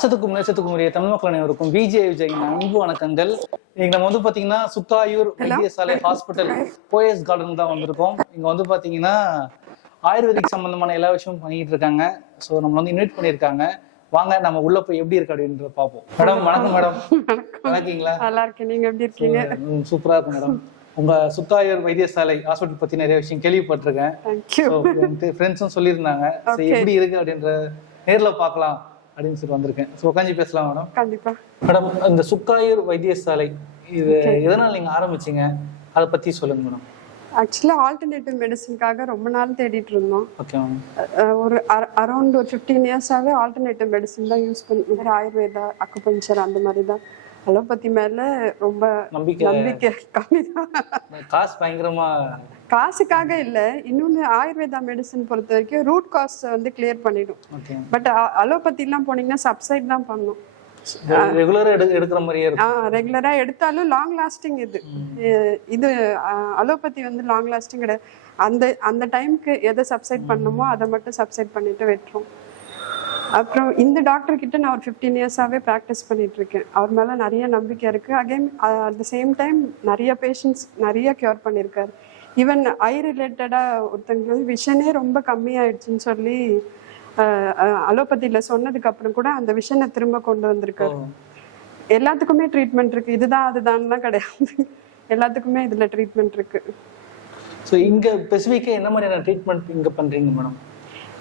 பாசத்துக்கும் நேசத்துக்கும் உரிய தமிழ் மக்கள் அனைவருக்கும் விஜய் விஜயின் அன்பு வணக்கங்கள். இன்னைக்கு நம்ம வந்து பாத்தீங்கன்னா சுக்காயூர் வைத்தியசாலை ஹாஸ்பிட்டல் போயஸ் கார்டன் தான் வந்திருக்கோம். இங்க வந்து பாத்தீங்கன்னா ஆயுர்வேதிக் சம்பந்தமான எல்லா விஷயமும் பண்ணிட்டு இருக்காங்க. ஸோ நம்ம வந்து இன்வைட் பண்ணியிருக்காங்க. வாங்க நம்ம உள்ள போய் எப்படி இருக்கு அப்படின்றத பார்ப்போம். மேடம் வணக்கம். மேடம் நல்லா இருக்கீங்களா? நல்லா இருக்கேன், நீங்க எப்படி இருக்கீங்க? சூப்பரா இருக்கு மேடம். உங்க சுக்காயூர் வைத்தியசாலை ஹாஸ்பிட்டல் பத்தி நிறைய விஷயம் கேள்விப்பட்டிருக்கேன். ஃப்ரெண்ட்ஸும் சொல்லியிருந்தாங்க எப்படி இருக்கு அப்படின்ற நேர்ல பார்க்கலாம் அப்படின்னு சொல்லி வந்திருக்கேன். ஸோ உட்காந்து பேசலாம் மேடம். கண்டிப்பா மேடம், இந்த சுக்காயூர் வைத்தியசாலை இது எதனால நீங்க ஆரம்பிச்சீங்க, அதை பத்தி சொல்லுங்க மேடம். ஆக்சுவலா ஆல்டர்னேட்டிவ் மெடிசனுக்காக ரொம்ப நாள் தேடிட்டு இருந்தோம். Okay ma'am. ஒரு அரௌண்ட் ஒரு 15 இயர்ஸாவே ஆல்டர்னேட்டிவ் மெடிசன் தான் யூஸ் பண்ணி, ஆயுர்வேதா, அக்குபஞ்சர் அந்த மாதிரி தான். அலோபதி மேல ரொம்ப நம்பிக்கை கம்மி தான். காசு பயங்கரமா, காசுக்காக இல்ல, இன்னொன்னு ஆயுர்வேதா மெடிசன் பொறுத்த வரைக்கும் ரூட் காஸ் வந்து கிளியர் பண்ணிடும். பட் அலோபதி எல்லாம் போனீங்கன்னா சப்சைட் தான் பண்ணும். ரெகுலரா எடுக்கிற மாதிரியே இருக்கும். ரெகுலரா எடுத்தாலும் லாங் லாஸ்டிங் இது அலோபதி வந்து லாங் லாஸ்டிங் கிடையாது. அந்த டைமுக்கு எதை சப்சைட் பண்ணணுமோ அதை மட்டும் சப்சைட் பண்ணிட்டு விட்டுரும். அப்புறம் இந்த டாக்டர் கிட்ட நான் ஒரு 15 இயர்ஸாவே ப்ராக்டிஸ் பண்ணிட்டு இருக்கேன். அவர் மேல நிறைய நம்பிக்கை இருக்கு. Again at the same time நிறைய பேஷண்ட்ஸ் நிறைய கியூர் பண்ணியிருக்காரு. ஈவன் ஐ ரிலேட்டடா ஒருத்தங்களுக்கு விஷனே ரொம்ப கம்மியாயிடுச்சுன்னு சொல்லி அலோபதியில சொன்னதுக்கு அப்புறம் கூட அந்த விஷனை திரும்ப கொண்டு வந்திருக்காரு. எல்லாத்துக்குமே ட்ரீட்மெண்ட் இருக்கு, இதுதான் அதுதான் கிடையாது, எல்லாத்துக்குமே இதுல ட்ரீட்மெண்ட் இருக்கு. ஸோ இங்க ஸ்பெசிஃபிக்கா என்ன மாதிரியான ட்ரீட்மெண்ட் இங்க பண்றீங்க மேடம்?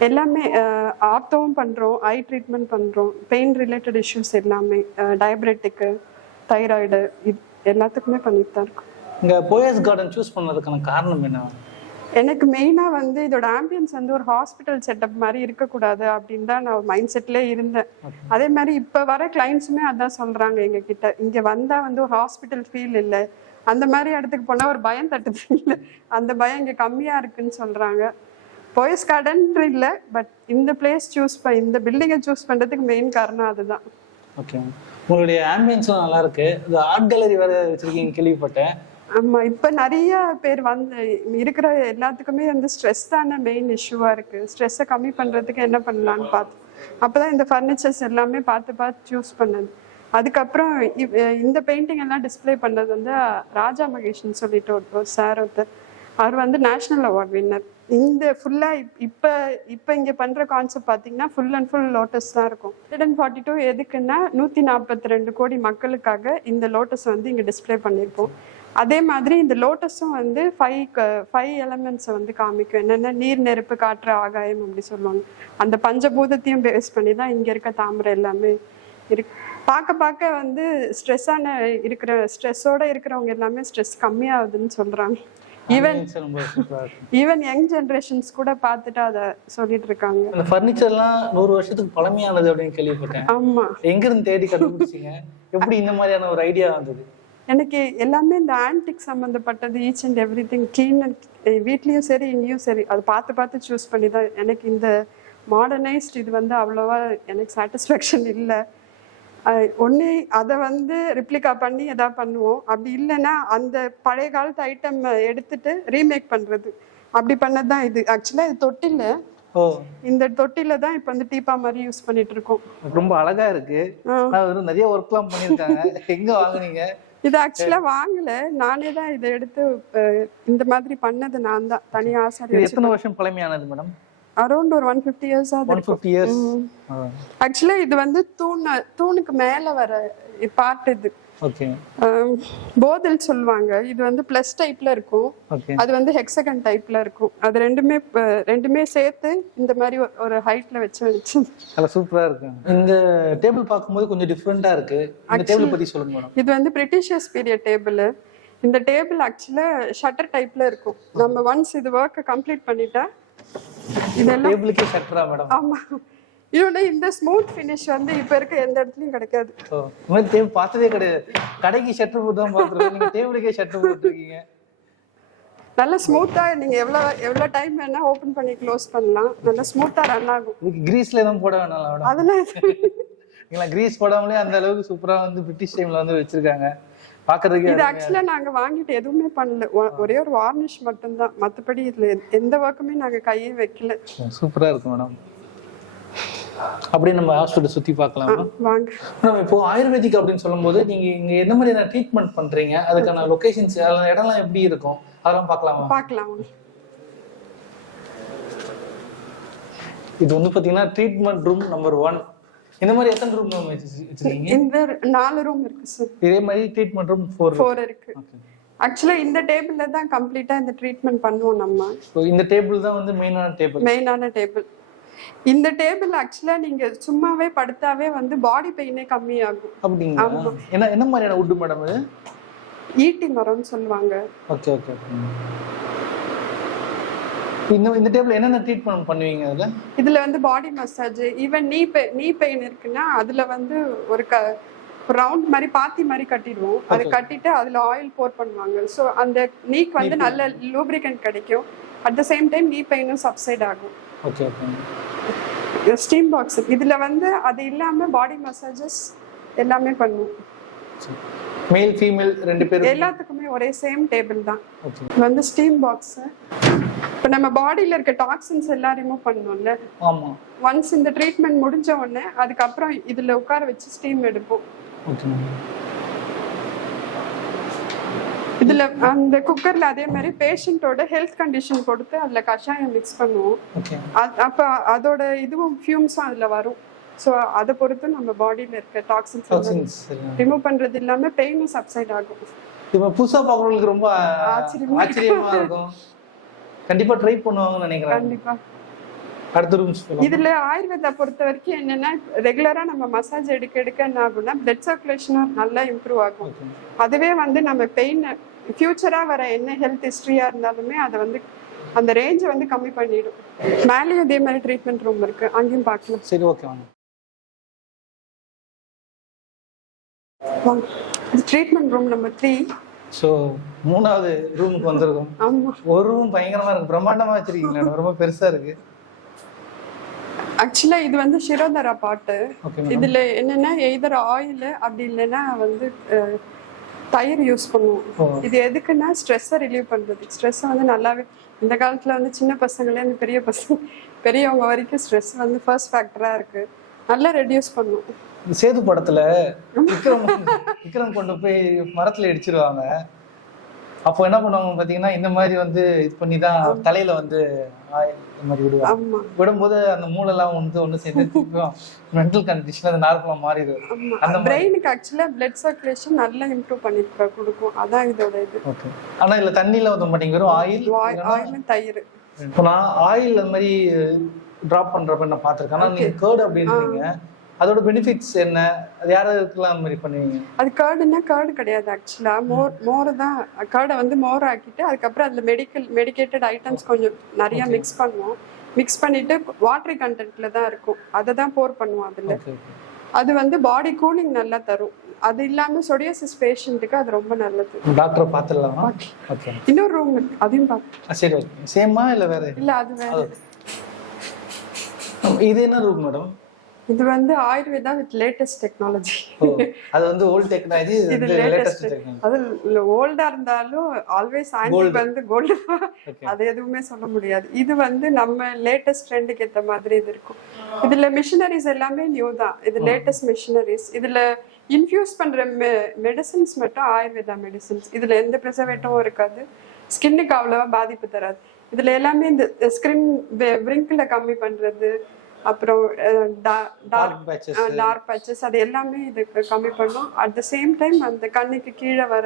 எல்லாமே ஆர்த்தோவும் பண்றோம், ஐ ட்ரீட்மெண்ட் பண்றோம், பெயின் ரிலேட்டட் இஷ்யூஸ் எல்லாமே, டயபெட்டிக்கு, தைராய்டு, எல்லாத்துக்குமே பண்ணிட்டு தான் இருக்கோம். இங்க போயஸ் கார்டன் சூஸ் பண்ணதுக்கான காரணம் என்ன? எனக்கு மெயினா வந்து இதோட ஆம்பியன்ஸ் வந்து ஒரு ஹாஸ்பிட்டல் செட்டப் மாதிரி இருக்கக்கூடாது அப்படின்னு தான் நான் மைண்ட் செட்ல இருந்தேன். அதே மாதிரி இப்ப வர கிளைண்ட்ஸுமே அதான் சொல்றாங்க எங்க கிட்ட, இங்க வந்தா வந்து ஒரு ஹாஸ்பிட்டல் ஃபீல் இல்லை, அந்த மாதிரி இடத்துக்கு போனா ஒரு பயம் தட்டுது இல்லை, அந்த பயம் இங்க கம்மியா இருக்குன்னு சொல்றாங்க. போயஸ் கார்டன் இல்ல, பட் இந்த பிளேஸ் இந்த பில்டிங்கை சூஸ் பண்றதுக்கு மெயின் காரணம் அதுதான். ஓகே, உங்களுடைய ஆம்பியன்ஸ்லாம் நல்லா இருக்கு. இது ஆர்ட் கேலரி வேற வச்சிருக்கீங்க கேள்விப்பட்டேன். ஆமா, இப்ப நிறைய பேர் வந்து இருக்கிற எல்லாத்துக்குமே வந்து ஸ்ட்ரெஸ் தானே மெயின் இஷ்யூவா இருக்கு. ஸ்ட்ரெஸ்ஸை கம்மி பண்றதுக்கு என்ன பண்ணலான்னு பார்த்தோம். அப்பதான் இந்த ஃபர்னிச்சர்ஸ் எல்லாமே பார்த்து சூஸ் பண்ணது. அதுக்கப்புறம் இந்த பெயிண்டிங் எல்லாம் டிஸ்பிளே பண்ணது வந்து ராஜா மகேஷ்னு சொல்லிட்டு ஒரு சார் ஒருத்தர். அவர் வந்து நேஷனல் அவார்ட் வின்னர். இந்த ஃபுல்லா இப்ப இங்க பண்ற கான்செப்ட் பாத்தீங்கன்னா ஃபுல் அண்ட் ஃபுல் லோட்டஸ் தான் இருக்கும். 142 எதுக்குன்னா 142 கோடி மக்களுக்காக இந்த லோட்டஸ் வந்து இங்க டிஸ்பிளே பண்ணியிருப்போம். அதே மாதிரி இந்த லோட்டஸும் வந்து 5 எலமெண்ட்ஸை வந்து காமிக்கும். என்னென்ன நீர், நெருப்பு, காற்று, ஆகாயம் அப்படி சொல்லுவாங்க. அந்த பஞ்சபூதத்தையும் பேஸ் பண்ணி தான் இங்க இருக்க தாமரை எல்லாமே இருக்கு. பார்க்க வந்து ஸ்ட்ரெஸ்ஸோட இருக்கிறவங்க எல்லாமே ஸ்ட்ரெஸ் கம்மியாகுதுன்னு சொல்றாங்க. ஈவன் யங் ஜெனரேஷன்ஸ் கூட பார்த்துட்டு அதை சொல்லிட்டு இருக்காங்க. அந்த ஃபர்னிச்சர்லாம் 100 வருஷத்துக்கு பழமையானது அப்படின்னு கேள்விப்பட்டேன். ஆமா, எங்க இருந்து தேடி கண்டுபிடிச்சீங்க? எப்படி இந்த மாதிரியான ஒரு ஐடியா வந்தது? எனக்கு எல்லாமே இந்த ஆன்டிக் சம்மந்தப்பட்டது, each and every thing clean, வீட்லேயும் சரி இங்கேயும் சரி, அது பார்த்து சூஸ் பண்ணி தான். எனக்கு இந்த மாடர்னைஸ்ட் இது வந்து அவ்வளோவா எனக்கு சாட்டிஸ்ஃபேக்ஷன் இல்லை. ஒன்று அதை வந்து ரிப்ளிகா பண்ணி எதாவது பண்ணுவோம், அப்படி இல்லைன்னா அந்த பழைய காலத்து ஐட்டம் எடுத்துட்டு ரீமேக் பண்ணுறது, அப்படி பண்ணது தான் இது. ஆக்சுவலாக இது தொட்டில, இந்த தொட்டில தான் இப்போ வந்து டீப்பா மாதிரி யூஸ் பண்ணிட்டு இருக்கோம். ரொம்ப அழகா இருக்கு. நிறைய ஒர்க்லாம் பண்ணிருக்காங்க. எங்க வாங்குனீங்க இது? ஆக்சுவலா வாங்கல, நானே தான் இதை எடுத்து இந்த மாதிரி பண்ணது நான் தான், தனியா ஆசாரி. எத்தனை வருஷம் பழமையானது மேடம்? அரௌண்ட் ஒரு 150 இயர்ஸ் ஆகுது. 150 இயர்ஸ். ஆக்சுவலா இது வந்து தூணுக்கு மேல வர பார்ட். இது ஓகே, போதல் சொல்லுவாங்க. இது வந்து பிளஸ் டைப்ல இருக்கும், அது வந்து ஹெக்ஸகன் டைப்ல இருக்கும். அது ரெண்டுமே சேர்த்து இந்த மாதிரி ஒரு ஹைட்ல வச்சு சூப்பரா இருக்கு. இந்த டேபிள் பார்க்கும்போது கொஞ்சம் டிஃபரெண்டா இருக்கு. இந்த டேபிள் பத்தி சொல்லுங்க மேடம். இது வந்து பிரிட்டிஷர்ஸ் பீரியட் டேபிள். இந்த டேபிள் ஆக்சுவலா ஷட்டர் டைப்ல இருக்கும். நம்ம ஒன்ஸ் இது ஒர்க்கை கம்ப்ளீட் பண்ணிட்டா இதெல்லாம் டேபிளுக்கே ஷட்டரா மேடம்? ஆமா, இன்னொன்று இந்த ஸ்மூத் ஃபினிஷ் வந்து இப்போ இருக்க எந்த இடத்துலையும் கிடைக்காது. இந்த மாதிரி டேபிள் பார்த்ததே கிடையாது. கடைக்கு ஷட்டர் போட்டு தான் பார்த்துருக்கோம், நீங்கள் டேபிளுக்கே ஷட்டர் போட்டுருக்கீங்க. நல்லா ஸ்மூத்தாக நீங்கள் எவ்வளோ டைம் வேணால் ஓப்பன் பண்ணி க்ளோஸ் பண்ணலாம். நல்லா ஸ்மூத்தாக ரன் ஆகும். இதுக்கு கிரீஸ்ல எதுவும் போட வேணாம்? அதெல்லாம் இல்லைங்களா, கிரீஸ் போடாமலே அந்த அளவுக்கு சூப்பராக வந்து பிரிட்டிஷ் டைமில் வந்து வச்சுருக்காங்க பார்க்கறதுக்கு. இது ஆக்சுவலாக நாங்கள் வாங்கிட்டு எதுவுமே பண்ணல, ஒரே ஒரு வார்னிஷ் மட்டும்தான். மற்றபடி இதில் எந்த ஒர்க்குமே நாங்கள் கையே வைக்கல. சூப்பராக இருக்கும் மேடம். அப்படியே நம்ம ஹாஸ்பிட்டல் சுத்தி பார்க்கலாமா? வாங்க. நம்ம இப்போ ஆயுர்வேதிக் அப்படின்னு சொல்லும்போது நீங்க இங்க என்ன மாதிரியான ட்ரீட்மெண்ட் பண்றீங்க, அதுக்கான லொகேஷன்ஸ் இடம்லாம் எப்படி இருக்கும் அதெல்லாம் பார்க்கலாமா? பார்க்கலாம். இது வந்து பாத்தீங்கன்னா ட்ரீட்மெண்ட் ரூம் நம்பர் 1. இந்த மாதிரி எத்தனை ரூம் வச்சிருக்கீங்க? இந்த 4 ரூம் இருக்கு சார். இதே மாதிரி ட்ரீட்மெண்ட் ரூம் 4 இருக்கு. ஆக்சுவலா இந்த டேபிள்ல தான் கம்ப்ளீட்டா இந்த ட்ரீட்மெண்ட் பண்ணுவோம் நம்ம. இந்த டேபிள் தான் வந்து மெயினான டேபிள். இந்த டேபிள் ஆக்சுவலா நீங்க சும்மாவே படுத்தாவே வந்து பாடி பெயினே கம்மியாகும். அப்படிங்களா? என்ன மாதிரியான வுட் மேடம் இது? ஈட்டி மரம்னு சொல்லுவாங்க. ஓகே. இந்த டேபிள் என்னென்ன ட்ரீட்மெண்ட் பண்ணுவீங்க அதுல? இதுல வந்து பாடி மசாஜ், ஈவன் நீ பெயின் இருக்குன்னா அதுல வந்து ஒரு ரவுண்ட் மாதிரி பாத்தி மாதிரி கட்டிடுவோம். அதை கட்டிட்டு அதுல ஆயில் போர் பண்ணுவாங்க. ஸோ அந்த நீக்கு வந்து நல்ல லூப்ரிகன்ட் கிடைக்கும். அட் த சேம் டைம் நீ பெயினும் சப்சைட் ஆகும். ஓகே. ஸ்டீம் பாக்ஸ் இதுல வந்து அது இல்லாம பாடி மசாஜஸ் எல்லாமே பண்ணுவோம். மேல் ஃபீமேல் 2 பேரும் எல்லாத்துக்குமே ஒரே சேம் டேபிள் தான். இது வந்து ஸ்டீம் பாக்ஸ். இப்போ நம்ம பாடியில இருக்க டாக்ஸின்ஸ் எல்லாம் ரிமூவ் பண்ணணும்ல. ஆமா. ஒன்ஸ் இந்த ட்ரீட்மெண்ட் முடிஞ்ச உடனே அதுக்கப்புறம் இதுல உட்கார வச்சு ஸ்டீம் எடுப்போம். இதுல அந்த குக்கர்ல அதே மாதிரி பேஷண்டோட ஹெல்த் கண்டிஷன் கொடுத்து அதுல கஷாயம் மிக்ஸ் பண்ணுவோம். அப்ப அதோட இதுவும் ஃபியூம்ஸும் அதுல வரும். ஸோ அதை பொறுத்து நம்ம பாடியில இருக்க டாக்ஸின்ஸ் ரிமூவ் பண்றது இல்லாம பெயினும் சப்சைட் ஆகும். இப்போ புதுசா பார்க்கறவங்களுக்கு ரொம்ப ஆச்சரியமா இருக்கும். கண்டிப்பா ட்ரை பண்ணுவாங்கன்னு நினைக்கிறேன். கண்டிப்பா. அடுத்த ரூம்ஸ் இதுல ஆயுர்வேதா பொறுத்த வரைக்கும் என்னன்னா ரெகுலரா நம்ம மசாஜ் எடுக்க என்ன ஆகும்னா பிளட் சர்க்குலேஷனும் நல்லா இம்ப்ரூவ் ஆகும். அதுவே வந்து நம்ம பெயின் ஃபியூச்சரா வர என்ன ஹெல்த் ஹிஸ்டரியா இருந்தாலுமே அதை வந்து அந்த ரேஞ்சை வந்து கம்மி பண்ணிடும். மேலேயும் இதே மாதிரி ட்ரீட்மெண்ட் ரூம் இருக்கு, அங்கேயும் பார்க்கலாம். சரி, ஓகே வாங்க. Treatment room number 3. ஸோ 3வது ரூமுக்கு வந்திருக்கோம். ஆமா. ஒரு ரூம் பயங்கரமா இருக்கு, பிரம்மாண்டமா வச்சிருக்கீங்களா? ரொம்ப பெருசா இருக்கு. ஆக்சுவலா இது வந்து சிரோதரா பாட்டு. இதுல என்னன்னா எய்தர் ஆயில் அப்படி இல்லைன்னா வந்து தயிர் யூஸ் பண்ணுவோம். இது எதுக்குன்னா ஸ்ட்ரெஸ்ஸை ரிலீவ் பண்றது. ஸ்ட்ரெஸ்ஸை வந்து நல்லாவே இந்த காலத்துல வந்து சின்ன பசங்களே இந்த பெரியவங்க வரைக்கும் ஸ்ட்ரெஸ் வந்து ஃபர்ஸ்ட் ஃபேக்டரா இருக்கு. நல்லா ரெடியூஸ் பண்ணும். சேது படத்துல விக்ரம் கொண்டு போய் மரத்துல இடிச்சிருவாங்க. அப்போ என்ன பண்ணுவாங்க பாத்தீங்கன்னா இந்த மாதிரி வந்து இது பண்ணிதான் தலையில வந்து விடும்போது அந்த மூளெல்லாம் ஒண்ணு சேர்ந்து மென்டல் கண்டிஷன் அது நார்மலா மாறிடும். அந்த பிரெயினுக்கு ஆக்சுவலா பிளட் சர்க்குலேஷன் நல்லா இம்ப்ரூவ் பண்ணி கொடுக்கும். அதான் இதோட இது. ஓகே. ஆனா இல்ல தண்ணியில வந்து மாட்டீங்க, வெறும் ஆயில் தயிர். இப்போ நான் ஆயில் அந்த மாதிரி டிராப் பண்றப்ப நான் பாத்திருக்கேன். ஆனா நீங்க கேர்டு அப்படின்றீங்க, அதோட பெனிஃபிட்ஸ் என்ன? அது யாருக்கெல்லாம் அந்த மாதிரி பண்ணுவீங்க? அது கேர்டு கிடையாது. ஆக்சுவலா மோர் தான். கேர்டை வந்து மோர் ஆக்கிட்டு அதுக்கப்புறம் அதுல மெடிக்கேட்டட் ஐட்டம்ஸ் கொஞ்சம் நிறைய மிக்ஸ் பண்ணுவோம். மிக்ஸ் பண்ணிட்டு வாட்டரி கண்டென்ட்ல தான் இருக்கும், அதை தான் போர் பண்ணுவோம் அதுல. அது வந்து பாடி கூலிங் நல்லா தரும். அது இல்லாம சொரியாசிஸ் பேஷண்ட்டுக்கு அது ரொம்ப நல்லது. டாக்டர் பாத்துடலாமா? ஓகே. இன்னொரு ரூம் இருக்கு, அதையும் பார்த்து. சரி, ஓகே. சேமா இல்ல வேற? இல்ல, அது வேற. இது என்ன ரூம் மேடம்? இது வந்து ஆயுர்வேதா வித் லேட்டஸ்ட் டெக்னாலஜி. அது வந்து ஓல்ட் டெக்னாலஜி, இது லேட்டஸ்ட் டெக்னாலஜி. அது ஓல்டா இருந்தாலும் ஆல்வேஸ் ஆன்டிக் வந்து கோல்டு, அது எதுவுமே சொல்ல முடியாது. இது வந்து நம்ம லேட்டஸ்ட் ட்ரெண்டுக்கு ஏத்த மாதிரி இது இருக்கும். இதுல மிஷினரிஸ் எல்லாமே நியூ தான். இது லேட்டஸ்ட் மிஷினரிஸ். இதுல இன்ஃபியூஸ் பண்ற மெடிசின்ஸ் மட்டும் ஆயுர்வேதா மெடிசின்ஸ். இதுல எந்த ப்ரிசர்வேட்டிவும் இருக்காது. ஸ்கின்னுக்கு அவ்வளவா பாதிப்பு தராது. இதுல எல்லாமே இந்த ஸ்கின் விரிங்கிள கம்மி பண்றது, அப்புறம் டார்க் பேச்சஸ், அது எல்லாமே இது கம்மி பண்ணும். அட் த சேம் டைம் அந்த கண்ணுக்கு கீழே வர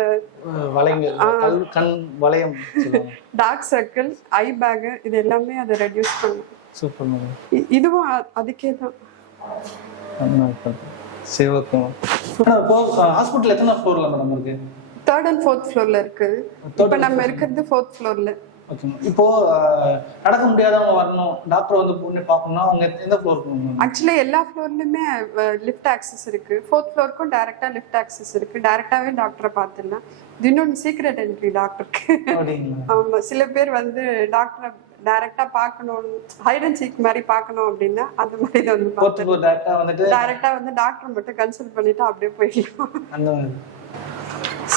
டார்க் சர்க்கிள், ஐ பேக், இது எல்லாமே அதை ரெடியூஸ் பண்ணும். சூப்பர். இதுவும் அதுக்கே தான். ஹாஸ்பிடல் எத்தனை ஃப்ளோர்ல மேடம் இருக்கு? 3rd and 4th ஃப்ளோர்ல இருக்கு. இப்போ நம்ம இருக்கிறது 4th ஃப்ளோர்ல. இப்போ நடக்க முடியாதவங்க வரணும், டாக்டர் வந்து பொண்ணு பார்க்கணும்னா அவங்க எந்த ஃப்ளோர் போகணும்? ஆக்சுவலி எல்லா ஃப்ளோர்லயுமே லிஃப்ட் ஆக்சஸ் இருக்கு. 4th ஃப்ளோருக்கும் டைரக்டா லிஃப்ட் ஆக்சஸ் இருக்கு. டைரக்டாவே டாக்டரை பார்த்துடலாம். இது இன்னொன்று சீக்ரெட் என்ட்ரி டாக்டருக்கு. ஆமா, சில பேர் வந்து டாக்டரை டைரக்டா பார்க்கணும், ஹைட் அண்ட் சீக் மாதிரி பார்க்கணும் அப்படின்னா அந்த மாதிரி வந்து டைரக்டா வந்து டாக்டர் மட்டும் கன்சல்ட் பண்ணிட்டு அப்படியே போயிடலாம்.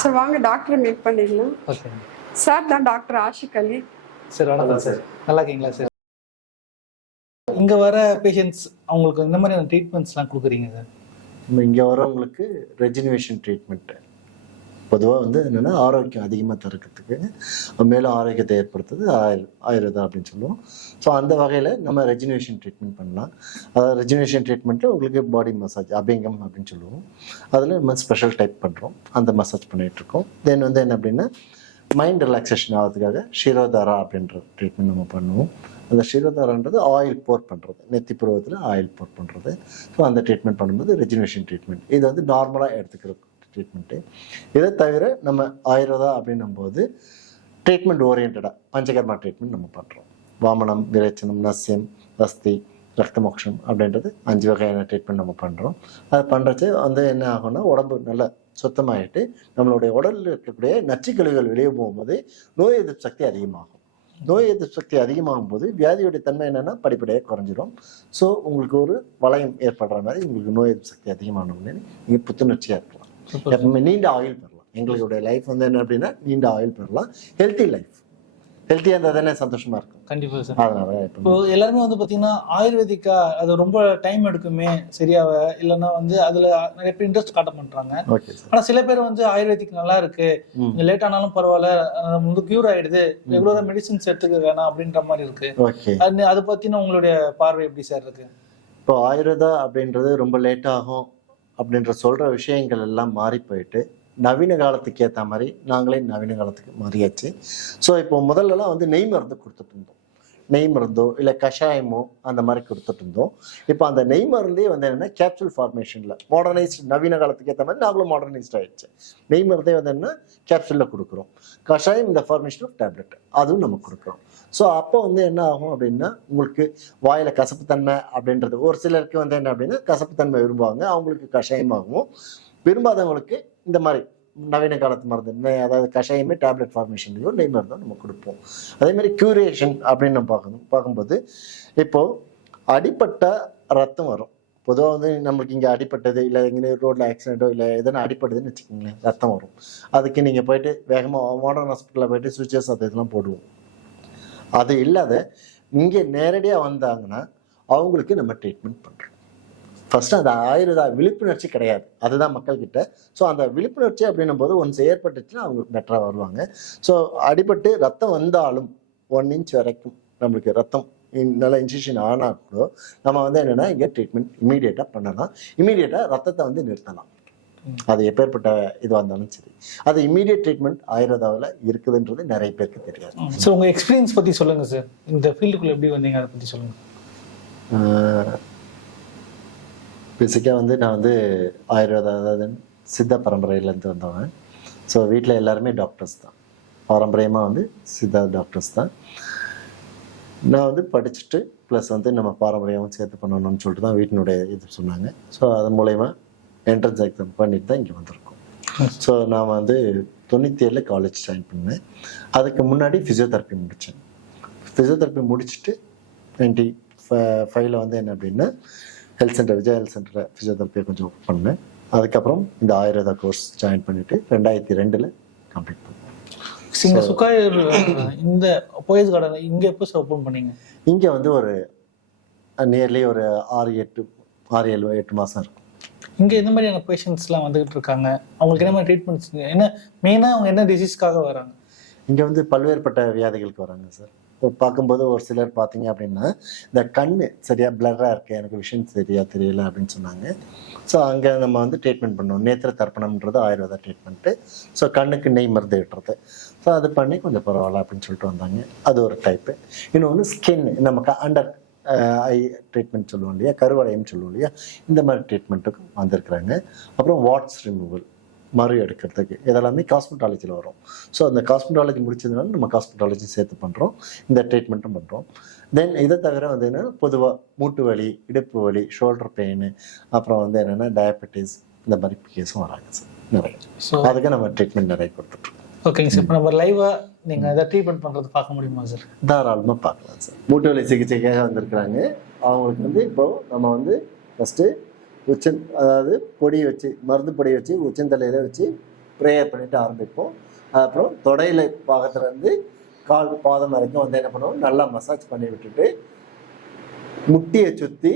ஸோ வாங்க டாக்டரை மீட் பண்ணிடலாம். சார் தான் டாக்டர் ஆஷிக் அலி. சார் வணக்கம் சார், நல்லா இருக்கீங்களா சார்? இங்க வர பேஷண்ட்ஸ் அவங்களுக்கு இந்த மாதிரியான ட்ரீட்மெண்ட்ஸ்லாம் கொடுக்குறீங்க சார்? நம்ம இங்கே வரவங்களுக்கு ரெஜினுவேஷன் ட்ரீட்மெண்ட்டு பொதுவாக வந்து என்னென்னா ஆரோக்கியம் அதிகமாக தடுக்கிறதுக்கு மேலும் ஆரோக்கியத்தை ஏற்படுத்துறது ஆயுர்வேதா அப்படின்னு சொல்லுவோம். ஸோ அந்த வகையில் நம்ம ரெஜினுவேஷன் ட்ரீட்மெண்ட் பண்ணலாம். அதாவது ரெஜினுவேஷன் ட்ரீட்மெண்ட்டில் உங்களுக்கு பாடி மசாஜ் அபியங்கம் அப்படின்னு சொல்லுவோம். அதில் நம்ம ஸ்பெஷல் டைப் பண்ணுறோம், அந்த மசாஜ் பண்ணிகிட்ருக்கோம். தென் வந்து என்ன அப்படின்னா மைண்ட் ரிலாக்ஸேஷன் ஆகிறதுக்காக ஷிரோதாரா அப்படின்ற ட்ரீட்மெண்ட் நம்ம பண்ணுவோம். அந்த ஷிரோதாரான்றது ஆயில் போர் பண்ணுறது, நெத்தி புருவத்தில் ஆயில் போர் பண்ணுறது. ஸோ அந்த ட்ரீட்மெண்ட் பண்ணும்போது ரெஜினுவேஷன் ட்ரீட்மெண்ட். இது வந்து நார்மலாக எடுத்துக்கிற ட்ரீட்மெண்ட்டு. இதை தவிர நம்ம ஆயுர்வேதா அப்படின்னும் போது ட்ரீட்மெண்ட் ஓரியன்டாக பஞ்சகர்மா ட்ரீட்மெண்ட் நம்ம பண்ணுறோம். வாமனம், விரேச்சனம், நஸ்யம், வஸ்தி, ரத்தமோக்ஷம் அப்படின்றது 5 வகையான ட்ரீட்மெண்ட் நம்ம பண்ணுறோம். அது பண்ணுறச்சு வந்து என்ன ஆகும்னா உடம்பு நல்லா சுத்தமாகிட்டு நம்மளுடைய உடலில் இருக்கக்கூடிய நச்சுக்கழிவுகள் வெளியே போகும்போது நோய் எதிர்ப்பு சக்தி அதிகமாகும். நோய் எதிர்ப்பு சக்தி அதிகமாகும் போது வியாதியுடைய தன்மை என்னென்னா படிப்படியாக குறைஞ்சிரும். ஸோ உங்களுக்கு ஒரு வளையம் ஏற்படுற மாதிரி உங்களுக்கு நோய் எதிர்ப்பு சக்தி அதிகமானோடனே நீங்கள் புத்துணர்ச்சியாக இருக்கலாம். எப்பவுமே நீண்ட ஆயுள் பெறலாம். எங்களுடைய லைஃப் வந்து என்ன அப்படின்னா நீண்ட ஆயுள் பெறலாம். ஹெல்த்தி லைஃப், ஹெல்த்தியாக இருந்தால் தானே சந்தோஷமா இருக்கும். கண்டிப்பா சார். அதனால இப்போ எல்லாருமே வந்து பாத்தீங்கன்னா ஆயுர்வேதிக்கா அது ரொம்ப டைம் எடுக்குமே சரியாவ, இல்லைன்னா வந்து அதுல நிறைய பேர் இன்ட்ரெஸ்ட் காட்ட பண்றாங்க. ஆனா சில பேர் வந்து ஆயுர்வேதிக் நல்லா இருக்கு, லேட் ஆனாலும் பரவாயில்ல, வந்து கியூர் ஆயிடுது, ரெகுலரா மெடிசின்ஸ் எடுத்துக்க வேணாம் அப்படின்ற மாதிரி இருக்கு. அதை பத்தின உங்களுடைய பார்வை எப்படி சார் இருக்கு? இப்போ ஆயுர்வேதா அப்படின்றது ரொம்ப லேட் ஆகும் அப்படின்ற சொல்ற விஷயங்கள் எல்லாம் மாறி போயிட்டு நவீன காலத்துக்கு ஏற்ற மாதிரி நாங்களே நவீன காலத்துக்கு மாறியாச்சு. ஸோ இப்போ முதல்லலாம் வந்து நெய் மருந்து கொடுத்துட்டு இருந்தோம். நெய் மருந்தோ இல்லை கஷாயமோ அந்த மாதிரி கொடுத்துட்டு இருந்தோம். இப்போ அந்த நெய் மருந்தே வந்து என்னென்னா கேப்சூல் ஃபார்மேஷனில் மாடர்னைஸ்ட் நவீன காலத்துக்கு ஏற்ற மாதிரி நாங்களும் மாடர்னைஸ்ட் ஆகிடுச்சு. நெய் மருந்தே வந்து என்ன கேப்சூலில் கொடுக்குறோம். கஷாயம் இந்த ஃபார்மேஷன் ஆஃப் டேப்லெட் அதுவும் நம்ம கொடுக்குறோம். ஸோ அப்போ வந்து என்ன ஆகும் அப்படின்னா உங்களுக்கு வாயில் கசப்புத்தன்மை அப்படின்றது ஒரு சிலருக்கு வந்து என்ன அப்படின்னா கசப்புத்தன்மை விரும்புவாங்க, அவங்களுக்கு கஷாயமாகவும், விரும்பாதவங்களுக்கு இந்த மாதிரி நவீன காலத்து மருந்து அதாவது கஷாயமே டேப்லெட் ஃபார்மேஷன்லையோ நெய் மருந்தோ நம்ம கொடுப்போம். அதே மாதிரி க்யூரேஷன் அப்படின்னு நம்ம பார்க்கும்போது இப்போது அடிப்பட்ட ரத்தம் வரும். பொதுவாக வந்து நம்மளுக்கு இங்கே அடிப்பட்டது இல்லை எங்கே ரோட்டில் ஆக்சிடென்ட்டோ இல்லை எதனா அடிப்பட்டதுன்னு வச்சுக்கோங்களேன், ரத்தம் வரும். அதுக்கு நீங்கள் போயிட்டு வேகமாக மாடர்ன் ஹாஸ்பிட்டலில் போயிட்டு சுவிச்சஸ் அது இதெல்லாம் போடுவோம். அது இல்லாத இங்கே நேரடியாக வந்தாங்கன்னா அவங்களுக்கு நம்ம ட்ரீட்மெண்ட் பண்ணுறோம். ஃபஸ்ட்டு அந்த ஆயுர்வேதா விழிப்புணர்ச்சி கிடையாது, அதுதான் மக்கள்கிட்ட. ஸோ அந்த விழிப்புணர்ச்சி அப்படின்னும் போது ஒன்ஸ் ஏற்பட்டுச்சுன்னா அவங்களுக்கு பெட்டராக வருவாங்க. ஸோ அடிபட்டு ரத்தம் வந்தாலும் 1 இன்ச் வரைக்கும் நம்மளுக்கு ரத்தம் நல்லா இன்ஜெக்ஷன் ஆனால் கூட நம்ம வந்து என்னென்னா இங்கே ட்ரீட்மெண்ட் இமீடியட்டாக பண்ணலாம். இமீடியட்டாக ரத்தத்தை வந்து நிறுத்தலாம். அது எப்பேற்பட்ட இதுவாக இருந்தாலும் சரி, அது இமீடியட் ட்ரீட்மெண்ட் ஆயுர்வேதாவில் இருக்குதுன்றது நிறைய பேருக்கு தெரியாது. ஸோ உங்கள் எக்ஸ்பீரியன்ஸ் பற்றி சொல்லுங்கள் சார். இந்த ஃபீல்டுக்குள்ளே எப்படி வந்தீங்க அதை பற்றி சொல்லுங்கள். பேசிக்காக வந்து நான் வந்து ஆயுர்வேதா அதாவது சித்த பரம்பரையிலேருந்து வந்தவன். ஸோ வீட்டில் எல்லாருமே டாக்டர்ஸ் தான், பாரம்பரியமாக வந்து சித்தா டாக்டர்ஸ் தான். நான் வந்து படிச்சுட்டு ப்ளஸ் வந்து நம்ம பாரம்பரியமும் சேர்த்து பண்ணணும்னு சொல்லிட்டு தான் வீட்டினுடைய இது சொன்னாங்க. ஸோ அது மூலயமா என்ட்ரன்ஸ் எக்ஸாம் பண்ணிட்டு தான் இங்கே வந்திருக்கோம். ஸோ நான் வந்து 97 காலேஜ் ஜாயின் பண்ணேன். அதுக்கு முன்னாடி ஃபிசியோதெரப்பி முடித்தேன். ஃபிசியோதெரப்பி முடிச்சுட்டு 95 வந்து என்ன அப்படின்னா ஹெல்த் சென்டர், விஜய் ஹெல்த் சென்டரில் ஃபிசியோதெரப்பியை கொஞ்சம் ஒர்க் பண்ணேன். அதுக்கப்புறம் இந்த ஆயுர்வேதா கோர்ஸ் ஜாயின் பண்ணிவிட்டு 2002 கம்ப்ளீட் பண்ணேன். இந்த சுகாயூர் இந்த போயஸ் கார்டன் இங்கே எப்போ ஓப்பன் பண்ணீங்க? இங்கே வந்து ஒரு நியர்லி ஒரு 6-7 மாதம் இருக்கும். இங்கே இந்த மாதிரியான பேஷண்ட்ஸ்லாம் வந்துகிட்டு இருக்காங்க, அவங்களுக்கு என்ன மாதிரி ட்ரீட்மெண்ட்ஸ், என்ன மெயினாக அவங்க என்ன டிசீஸ்க்காக வராங்க? இங்கே வந்து பல்வேறுபட்ட வியாதிகளுக்கு வராங்க சார். இப்போ பார்க்கும்போது ஒரு சிலர் பார்த்தீங்க அப்படின்னா இந்த கண் சரியாக பிளராக இருக்குது, எனக்கு விஷன் சரியாக தெரியல அப்படின்னு சொன்னாங்க. ஸோ அங்கே நம்ம வந்து ட்ரீட்மெண்ட் பண்ணோம். நேத்திர தர்ப்பணம்ன்றது ஆயுர்வேதா ட்ரீட்மெண்ட்டு. ஸோ கண்ணுக்கு நெய் மருந்து இட்டுறது. ஸோ அது பண்ணி கொஞ்சம் பரவாயில்ல அப்படின்னு சொல்லிட்டு வந்தாங்க. அது ஒரு டைப்பு. இன்னொன்று ஸ்கின், நமக்கு அண்டர் ஐ ட்ரீட்மெண்ட் சொல்லுவோம் இல்லையா, கருவளையம் சொல்லுவோம் இல்லையா, இந்த மாதிரி ட்ரீட்மெண்ட்டுக்கும் வந்திருக்கிறாங்க. அப்புறம் வாட்ஸ் ரிமூவல், மறு எடுக்கிறதுக்கு, இதெல்லாமே காஸ்மெட்டாலஜியில் வரும். ஸோ அந்த காஸ்மெட்டாலஜி முடிச்சதுனால நம்ம காஸ்மெட்டாலஜி சேர்த்து பண்ணுறோம், இந்த ட்ரீட்மெண்ட்டும் பண்ணுறோம். தென் இதை தவிர வந்து என்னென்னா பொதுவாக மூட்டு வலி, இடுப்பு வலி, ஷோல்டர் பெயின், அப்புறம் வந்து என்னென்னா டயபெட்டிஸ், இந்த மாதிரி கேஸும் வராங்க சார் நிறைய. ஸோ அதுக்கு நம்ம ட்ரீட்மெண்ட் நிறைய கொடுத்துட்ருக்கோம். ஓகேங்க சார். இப்போ நம்ம லைவாக நீங்கள் எதாவது ட்ரீட்மெண்ட் பண்ணுறது பார்க்க முடியுமா சார்? தாராளமாக பார்க்கலாம் சார். மூட்டு வலி சிகிச்சைக்காக வந்திருக்கிறாங்க. அவங்களுக்கு வந்து இப்போது நம்ம வந்து ஃபஸ்ட்டு அதாவது பொடி வச்சு, மருந்து பொடி வச்சு உச்சந்தலையில் வச்சு ப்ரேயர் பண்ணிட்டு ஆரம்பிப்போம். அப்புறம் தொடையில் பாகத்துலேருந்து கால் பாதம் வரைக்கும் வந்து என்ன பண்ணுவோம், நல்லா மசாஜ் பண்ணி விட்டுட்டு முட்டியை சுற்றி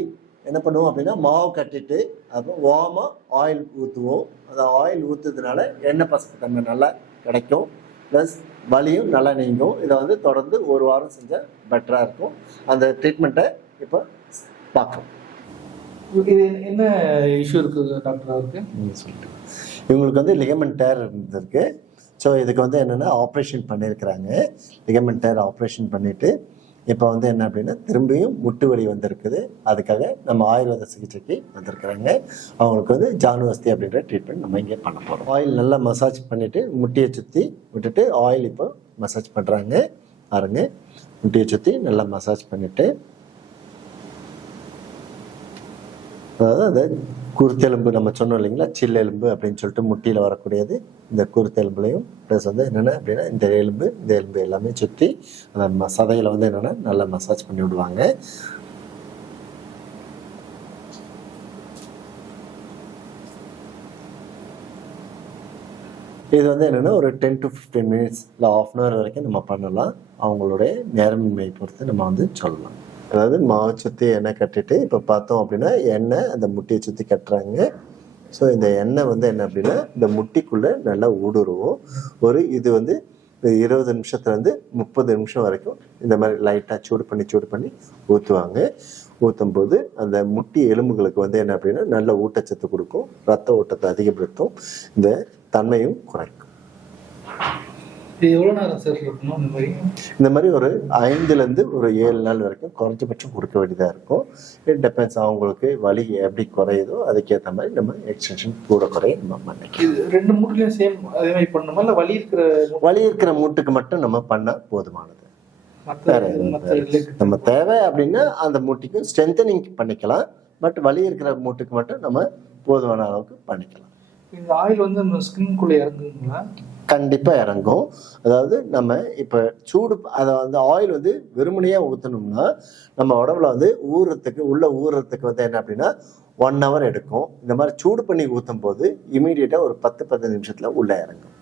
என்ன பண்ணுவோம் அப்படின்னா மாவு கட்டிட்டு அப்போ வார்மாக ஆயில் ஊற்றுவோம். அந்த ஆயில் ஊற்றுறதுனால எண்ணெய் பசப்பு தன்மை நல்லா கிடைக்கும், ப்ளஸ் வலியும் நல்லா நீங்கும். இதை வந்து தொடர்ந்து ஒரு வாரம் செஞ்சால் பெட்டராக இருக்கும். அந்த ட்ரீட்மெண்ட்டை இப்போ பார்க்கலாம். இது என்ன இஷ்யூ இருக்குது டாக்டர் அவருக்கு? சொல்லிட்டு இவங்களுக்கு வந்து லிகமெண்ட் டேர் இருந்திருக்கு. ஸோ இதுக்கு வந்து என்னென்னா ஆப்ரேஷன் பண்ணியிருக்கிறாங்க. லிகமெண்ட் டேர் ஆப்ரேஷன் பண்ணிவிட்டு இப்போ வந்து என்ன அப்படின்னா திரும்பியும் முட்டு வலி வந்திருக்குது. அதுக்காக நம்ம ஆயுர்வேத சிகிச்சைக்கு வந்திருக்கிறாங்க. அவங்களுக்கு வந்து ஜானுவஸ்தி அப்படின்ற ட்ரீட்மெண்ட் நம்ம இங்கே பண்ண போகிறோம். ஆயில் நல்லா மசாஜ் பண்ணிவிட்டு முட்டியை சுற்றி விட்டுட்டு ஆயில் இப்போ மசாஜ் பண்ணுறாங்க. பாருங்க, முட்டியை சுற்றி நல்லா மசாஜ் பண்ணிவிட்டு அதாவது அந்த குருத்தெலும்பு நம்ம சொன்னோம் இல்லைங்களா, சில்லெலும்பு அப்படின்னு சொல்லிட்டு முட்டியில் வரக்கூடியது. இந்த குருத்தெலும்புலையும் ப்ளஸ் வந்து என்னென்ன அப்படின்னா இந்த எலும்பு எல்லாமே சுற்றி அந்த சதையில் வந்து என்னென்னா நல்லா மசாஜ் பண்ணி விடுவாங்க. இது வந்து என்னென்னா ஒரு 10 to 15 minutes இல்லை 1/2 hour வரைக்கும் நம்ம பண்ணலாம். அவங்களுடைய நேரமின்மை பொறுத்து நம்ம வந்து சொல்லலாம். அதாவது மாவை சுற்றி எண்ணெய் கட்டிட்டு இப்போ பார்த்தோம் அப்படின்னா எண்ணெய் அந்த முட்டியை சுற்றி கட்டுறாங்க. ஸோ இந்த எண்ணெய் வந்து என்ன அப்படின்னா இந்த முட்டிக்குள்ளே நல்லா ஊடுருவோம். இது வந்து 20 நிமிஷத்துலேருந்து 30 நிமிஷம் வரைக்கும் இந்த மாதிரி லைட்டாக சூடு பண்ணி ஊற்றுவாங்க. ஊற்றும் போது அந்த முட்டி எலும்புகளுக்கு வந்து என்ன அப்படின்னா நல்ல ஊட்டச்சத்து கொடுக்கும், ரத்த ஓட்டத்தை அதிகப்படுத்தும், இந்த தன்மையும் குறைக்கும். எவ்வளோ நேரம் சார் இருக்கணும்? இந்த மாதிரி ஒரு 5லேருந்து ஒரு 7 நாள் வரைக்கும் குறைஞ்சபட்சம் கொடுக்க வேண்டியதாக இருக்கும். இட் டிபெண்ட்ஸ் அவங்களுக்கு வலி எப்படி குறையுதோ அதுக்கேற்ற மாதிரி நம்ம எக்ஸ்டென்ஷன் கூட குறைய நம்ம பண்ணிக்கலாம். 2 மூட்டுலையும் சேம் அதே மாதிரி பண்ணணுமா இல்லை வலி இருக்கிற மூட்டுக்கு மட்டும் நம்ம பண்ணால் போதுமானது. நம்ம தேவை அப்படின்னா அந்த மூட்டுக்கு ஸ்ட்ரென்தனிங் பண்ணிக்கலாம். பட் வலி இருக்கிற மூட்டுக்கு மட்டும் நம்ம போதுமான அளவுக்கு பண்ணிக்கலாம். இந்த ஆயில் வந்து நம்ம ஸ்கின்குள்ளே இறங்குங்களா? கண்டிப்பாக இறங்கும். அதாவது நம்ம இப்போ அதை வந்து ஆயில் வந்து வெறுமனையாக ஊற்றணும்னா நம்ம உடம்புல வந்து ஊறுறதுக்கு வந்து என்ன அப்படின்னா 1 hour எடுக்கும். இந்த மாதிரி சூடு பண்ணி ஊற்றும் போது இமீடியட்டாக ஒரு 10-15 நிமிஷத்தில் உள்ளே இறங்கும்.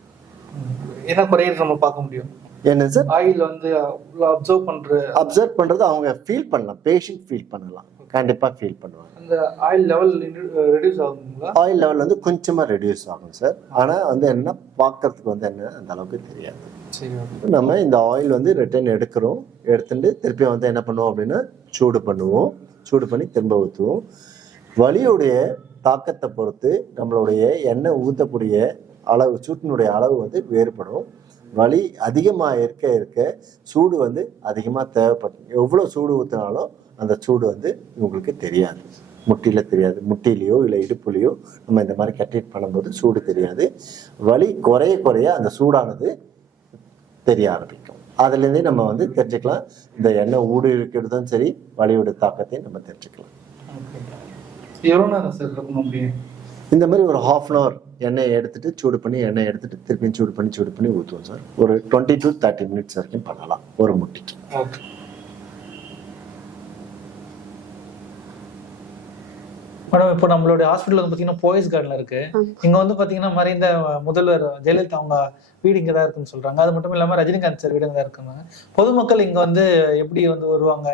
என்ன குறையிறது நம்ம பார்க்க முடியும்? என்ன சார்? ஆயில் வந்து அப்சர்வ் பண்ணுறது அவங்க ஃபீல் பண்ணலாம், பேஷண்ட் ஃபீல் பண்ணலாம், கண்டிப்பாக ஃபீல் பண்ணுவாங்க. அந்த ஆயில் லெவல் ரெடியூஸ் ஆகுங்களா? ஆயில் லெவல் வந்து கொஞ்சமாக ரெடியூஸ் ஆகும் சார். ஆனால் வந்து என்ன பார்க்கறதுக்கு வந்து என்ன அந்த அளவுக்கு தெரியாது. நம்ம இந்த ஆயில் வந்து ரிட்டர்ன் எடுத்துட்டு திருப்பி வந்து என்ன பண்ணுவோம் அப்படின்னா சூடு பண்ணி திரும்ப ஊற்றுவோம். வலியுடைய தாக்கத்தை பொறுத்து நம்மளுடைய எண்ணெய் ஊற்றக்கூடிய அளவு, சூட்டினுடைய அளவு வந்து வேறுபடும். வலி அதிகமாக இருக்க சூடு வந்து அதிகமாக தேவைப்படும். எவ்வளோ சூடு ஊற்றினாலும் அந்த சூடு வந்து உங்களுக்கு தெரியாது, முட்டியில் தெரியாது. முட்டிலேயோ இல்லை இடுப்புலையோ நம்ம இந்த மாதிரி கட்ரீட் பண்ணும்போது சூடு தெரியாது. வலி குறைய அந்த சூடானது தெரிய ஆரம்பிக்கும். அதுலேருந்தே நம்ம வந்து தெரிஞ்சுக்கலாம். இந்த எண்ணெய் ஊடு இருக்கிறதும் சரி, வலியோட தாக்கத்தையும் நம்ம தெரிஞ்சுக்கலாம். எவ்வளோ நேரம் சார் இருக்கணும் முடியும்? இந்த மாதிரி ஒரு 1/2 hour எண்ணெயை எடுத்துட்டு திருப்பியும் சூடு பண்ணி ஊற்றுவோம் சார். ஒரு 20 to 30 minutes வரைக்கும் பண்ணலாம் ஒரு முட்டிக்கு. மேடம், இப்போ நம்மளுடைய ஹாஸ்பிட்டல் வந்து பார்த்தீங்கன்னா போயஸ் கார்டன்ல இருக்கு. இங்க வந்து பார்த்தீங்கன்னா மறைந்த முதல்வர் ஜெயலலிதா அவங்க வீடு இங்கே தான் இருக்குன்னு சொல்றாங்க. அது மட்டும் இல்லாமல் ரஜினிகாந்த் சார் வீடு தான் இருக்குங்க. பொதுமக்கள் இங்க வந்து எப்படி வந்து வருவாங்க,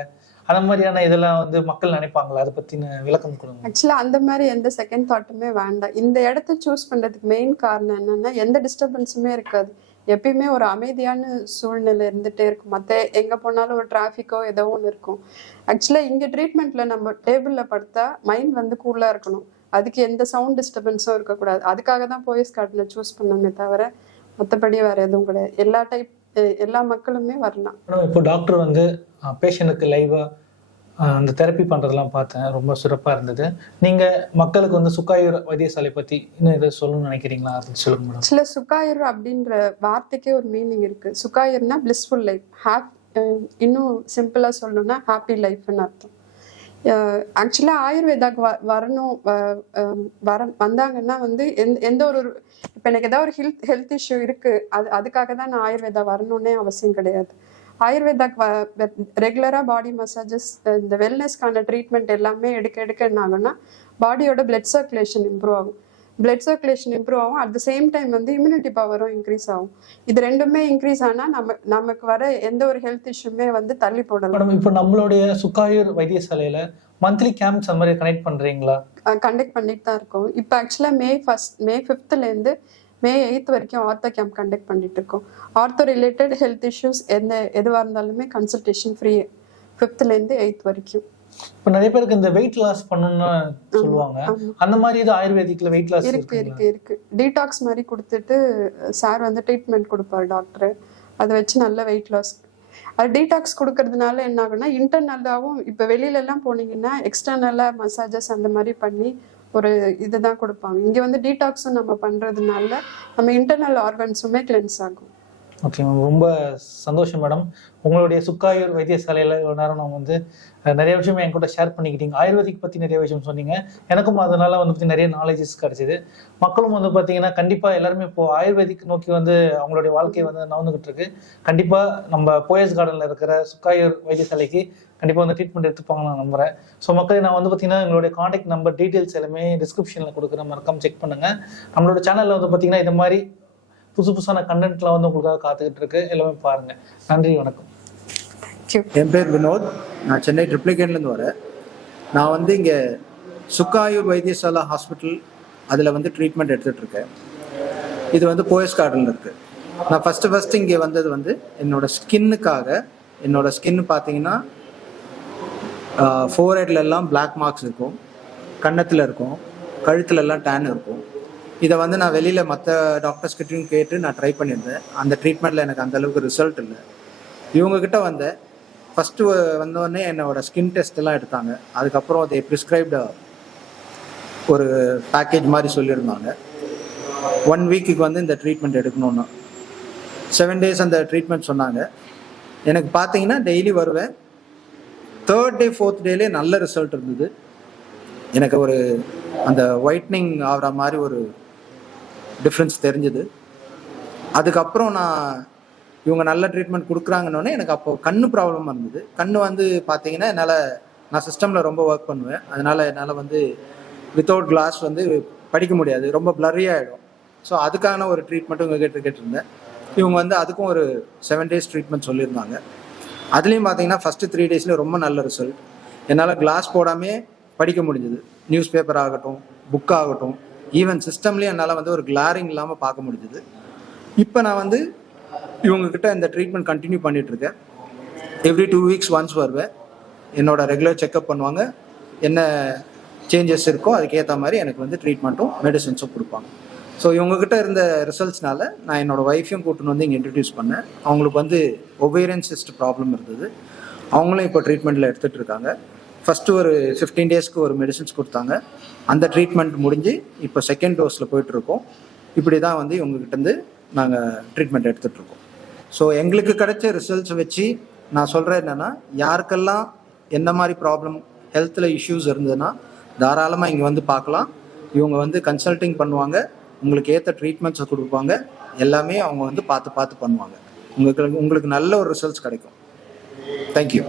அந்த மாதிரியான இதெல்லாம் வந்து மக்கள் நினைப்பாங்களா? அதை பத்தின விளக்கம் கொடுங்க. ஆக்சுவலா அந்த மாதிரி எந்த செகண்ட் தாட்டுமே வேண்டாம். இந்த இடத்த சூஸ் பண்றதுக்கு மெயின் காரணம் என்னன்னா எந்த டிஸ்டர்பன்ஸுமே இருக்காது. எப்பயுமே ஒரு அமைதியான சூழ்நிலை இருந்துட்டே இருக்கும். மற்ற எங்கே போனாலும் ஒரு டிராஃபிக்கோ ஏதோ ஒன்று இருக்கும். ஆக்சுவலாக இங்கே ட்ரீட்மெண்ட்டில் நம்ம டேபிளில் படுத்தா மைண்ட் வந்து கூலாக இருக்கணும். அதுக்கு எந்த சவுண்ட் டிஸ்டர்பன்ஸும் இருக்கக்கூடாது. அதுக்காக தான் போயஸ் கார்டனை சூஸ் பண்ணணுமே தவிர மற்றபடி வேறு எதுவும் கிடையாது. எல்லா மக்களுமே வரலாம். இப்போ டாக்டர் வந்து பேஷண்ட்டுக்கு லைவாக அந்த தெரப்பி பண்ணுறதெல்லாம் பார்த்தேன், ரொம்ப சிறப்பாக இருந்தது. நீங்கள் மக்களுக்கு வந்து சுக்காயூர் வைத்தியசாலை பற்றி இன்னும் எதை சொல்லணும்னு நினைக்கிறீங்களா? அது சொல்லுங்க மேடம். சில சுக்காயூர் அப்படின்ற வார்த்தைக்கே ஒரு மீனிங் இருக்குது. சுக்காயூர்னா பிளிஸ்ஃபுல் லைஃப், இன்னும் சிம்பிளாக சொல்லணும்னா ஹாப்பி லைஃப்னு அர்த்தம். ஆக்சுவலாக ஆயுர்வேதாக்கு வந்தாங்கன்னா வந்து எந்த ஒரு இப்போ எனக்கு ஏதாவது ஒரு ஹெல்த் இஷ்யூ இருக்குது, அதுக்காக தான் நான் ஆயுர்வேதா வரணுன்னே அவசியம் கிடையாது. ஆயுர்வேதாக்கு ரெகுலராக பாடி மசாஜஸ், இந்த வெல்னஸ்க்கான ட்ரீட்மெண்ட் எல்லாமே எடுக்க என்ன ஆகும்னா பாடியோட பிளட் சர்க்குலேஷன் இம்ப்ரூவ் ஆகும். பிளட் சர்க்குலேஷன் இம்ப்ரூவ் ஆகும். அட் த சேம் டைம் வந்து இம்யூனிட்டி பவரும் இன்க்ரீஸ் ஆகும். இது ரெண்டுமே இன்க்ரீஸ் ஆனால் நமக்கு வர எந்த ஒரு ஹெல்த் இஷ்யூமே வந்து தள்ளி போடலாம். மேடம், இப்போ நம்மளுடைய சுக்காயூர் வைத்தியசாலையில மந்த்லி கேம்ப்ஸ் அந்த மாதிரி கனெக்ட் பண்றீங்களா? கண்டக்ட் பண்ணிட்டு தான் இருக்கோம். இப்போ ஆக்சுவலாக மே 5th மே 8th வரைக்கும் ஆர்த்தோ கேம்ப் கண்டக்ட் பண்ணிட்டு இருக்கோம். ஆர்த்தோ ரிலேட்டட் ஹெல்த் இஷ்யூஸ் எதுவாக இருந்தாலுமே கன்சல்டேஷன் ஃப்ரீ 5th 8th வரைக்கும். இப்போ நிறைய பேருக்கு இந்த வெயிட் லாஸ் பண்ணணும்னு சொல்லுவாங்க, அந்த மாதிரி இது ஆயுர்வேதிக்ல வெயிட் லாஸ் இருக்கு. டீடாக்ஸ் மாதிரி கொடுத்துட்டு சார் வந்து ட்ரீட்மெண்ட் கொடுப்பார் டாக்டர். அதை வச்சு நல்ல வெயிட் லாஸ். அது டீடாக்ஸ் கொடுக்கறதுனால என்ன ஆகும்னா இன்டர்னலாகவும் இப்போ வெளியிலலாம் போனீங்கன்னா எக்ஸ்டர்னலாக மசாஜஸ் அந்த மாதிரி பண்ணி ஒரு இதுதான் கொடுப்பாங்க. இங்கே வந்து டீடாக்ஸும் நம்ம பண்ணுறதுனால நம்ம இன்டர்னல் ஆர்கன்ஸுமே கிளென்ஸ் ஆகும். ஓகே மேம், ரொம்ப சந்தோஷம் மேடம். உங்களுடைய சுக்காயூர் வைத்தியசாலையில் இவ்வளோ நேரம் நம்ம வந்து நிறைய விஷயம் என் கூட ஷேர் பண்ணிக்கிட்டீங்க. ஆயுர்வேதிக் பற்றி நிறைய விஷயம் சொன்னீங்க. எனக்கும் அதனால வந்து பற்றி நிறைய நாலேஜஸ் கிடைச்சிது. மக்களும் வந்து பார்த்தீங்கன்னா கண்டிப்பாக எல்லாருமே இப்போ ஆயுர்வேதிக் நோக்கி வந்து அவங்களுடைய வாழ்க்கையை வந்து நவந்துகிட்டு இருக்கு. கண்டிப்பாக நம்ம போயஸ் கார்டனில் இருக்கிற சுக்காயூர் வைத்தியசாலைக்கு கண்டிப்பாக வந்து ட்ரீட்மெண்ட் எடுத்துப்பாங்க நான் நம்புறேன். ஸோ மக்களே, நான் வந்து பார்த்தீங்கன்னா எங்களுடைய கான்டாக்ட் நம்பர் டீட்டெயில்ஸ் எல்லாமே டிஸ்கிரிப்ஷனில் கொடுக்குற மறக்காம செக் பண்ணுங்கள். நம்மளோட சேனலில் வந்து பார்த்தீங்கன்னா இது மாதிரி புதுசான கண்டென்ட்லாம் வந்து உங்களுக்காக காத்துக்கிட்டு இருக்கு. எல்லாமே பாருங்க. நன்றி, வணக்கம். என் பேர் வினோத். நான் சென்னை ட்ரிப்ளிகேன்லேருந்து வரேன். நான் வந்து இங்கே சுக்காயூர் வைத்தியசாலா ஹாஸ்பிட்டல் அதில் வந்து ட்ரீட்மெண்ட் எடுத்துகிட்ருக்கேன். இது வந்து போயஸ் கார்டனில் இருக்குது. நான் ஃபஸ்ட்டு இங்கே வந்தது வந்து என்னோடய ஸ்கின்னுக்காக. என்னோடய ஸ்கின் பார்த்தீங்கன்னா ஃபோர்ஹெட்லெல்லாம் பிளாக் மார்க்ஸ் இருக்கும், கன்னத்தில் இருக்கும், கழுத்துலலாம் டேன் இருக்கும். இதை வந்து நான் வெளியில் மற்ற டாக்டர்ஸ்கிட்டையும் கேட்டு நான் ட்ரை பண்ணியிருந்தேன். அந்த ட்ரீட்மெண்ட்டில் எனக்கு அந்தளவுக்கு ரிசல்ட் இல்லை. இவங்கக்கிட்ட வந்தேன். ஃபஸ்ட்டு வந்தோடனே என்னோட ஸ்கின் டெஸ்ட் எல்லாம் எடுத்தாங்க. அதுக்கப்புறம் அதை ப்ரிஸ்கிரைப்டு ஒரு பேக்கேஜ் மாதிரி சொல்லியிருந்தாங்க. 1 வீக்குக்கு வந்து இந்த ட்ரீட்மெண்ட் எடுக்கணுன்னா 7 days அந்த ட்ரீட்மெண்ட் சொன்னாங்க. எனக்கு பார்த்தீங்கன்னா டெய்லி வருவேன். 3rd day 4th டேலே நல்ல ரிசல்ட் இருந்தது. எனக்கு ஒரு அந்த ஒயிட்னிங் ஆகிற மாதிரி ஒரு டிஃப்ரென்ஸ் தெரிஞ்சுது. அதுக்கப்புறம் இவங்க நல்ல ட்ரீட்மெண்ட் கொடுக்குறாங்கன்னொடனே எனக்கு அப்போது கண்ணு ப்ராப்ளமாக இருந்தது. கண்ணு வந்து பார்த்தீங்கன்னா நான் சிஸ்டமில் ரொம்ப ஒர்க் பண்ணுவேன். அதனால் என்னால் வந்து வித்தவுட் கிளாஸ் வந்து படிக்க முடியாது, ரொம்ப பிளரி ஆகிடும். ஸோ அதுக்கான ஒரு ட்ரீட்மெண்ட்டும் இவங்க கேட்டிருந்தேன். இவங்க வந்து அதுக்கும் ஒரு 7 days ட்ரீட்மெண்ட் சொல்லியிருந்தாங்க. அதுலேயும் பார்த்தீங்கன்னா ஃபஸ்ட்டு 3 daysலேயும் ரொம்ப நல்ல ரிசல்ட். என்னால் கிளாஸ் போடாமே படிக்க முடிஞ்சது. நியூஸ் பேப்பர் ஆகட்டும், புக் ஆகட்டும், ஈவன் சிஸ்டம்லேயும் என்னால் வந்து ஒரு கிளாரிங் இல்லாமல் பார்க்க முடிஞ்சுது. இப்போ நான் வந்து இவங்கக்கிட்ட இந்த ட்ரீட்மெண்ட் கண்டினியூ பண்ணிகிட்ருக்கேன். எவ்ரி 2 weeks ஒன்ஸ் வருவேன். என்னோட ரெகுலர் செக்அப் பண்ணுவாங்க. என்ன சேஞ்சஸ் இருக்கோ அதுக்கேற்ற மாதிரி எனக்கு வந்து ட்ரீட்மெண்ட்டும் மெடிசன்ஸும் கொடுப்பாங்க. ஸோ இவங்கக்கிட்ட இருந்த ரிசல்ட்ஸ்னால நான் என்னோடய ஒய்ஃபையும் கூட்டின்னு வந்து இங்கே இன்ட்ரடியூஸ் பண்ணேன். அவங்களுக்கு வந்து ஒவேரியன் சிஸ்ட் ப்ராப்ளம் இருந்தது. அவங்களும் இப்போ ட்ரீட்மெண்ட்டில் எடுத்துகிட்டு இருக்காங்க. ஃபஸ்ட்டு ஒரு 15 daysக்கு ஒரு மெடிசன்ஸ் கொடுத்தாங்க. அந்த ட்ரீட்மெண்ட் முடிஞ்சு இப்போ 2nd dose போயிட்டுருக்கோம். இப்படி தான் வந்து இவங்ககிட்டேருந்து நாங்கள் ட்ரீட்மெண்ட் எடுத்துகிட்ருக்கோம். ஸோ எங்களுக்கு கிடைச்ச ரிசல்ட்ஸ் வச்சு நான் சொல்கிறேன் என்னென்னா, யாருக்கெல்லாம் எந்த மாதிரி ப்ராப்ளம் ஹெல்த்தில் இஷ்யூஸ் இருந்ததுன்னா தாராளமாக இங்கே வந்து பார்க்கலாம். இவங்க வந்து கன்சல்டிங் பண்ணுவாங்க, உங்களுக்கு ஏற்ற ட்ரீட்மெண்ட்ஸை கொடுப்பாங்க. எல்லாமே அவங்க வந்து பார்த்து பண்ணுவாங்க. உங்களுக்கு நல்ல ஒரு ரிசல்ட்ஸ் கிடைக்கும். தேங்க்யூ.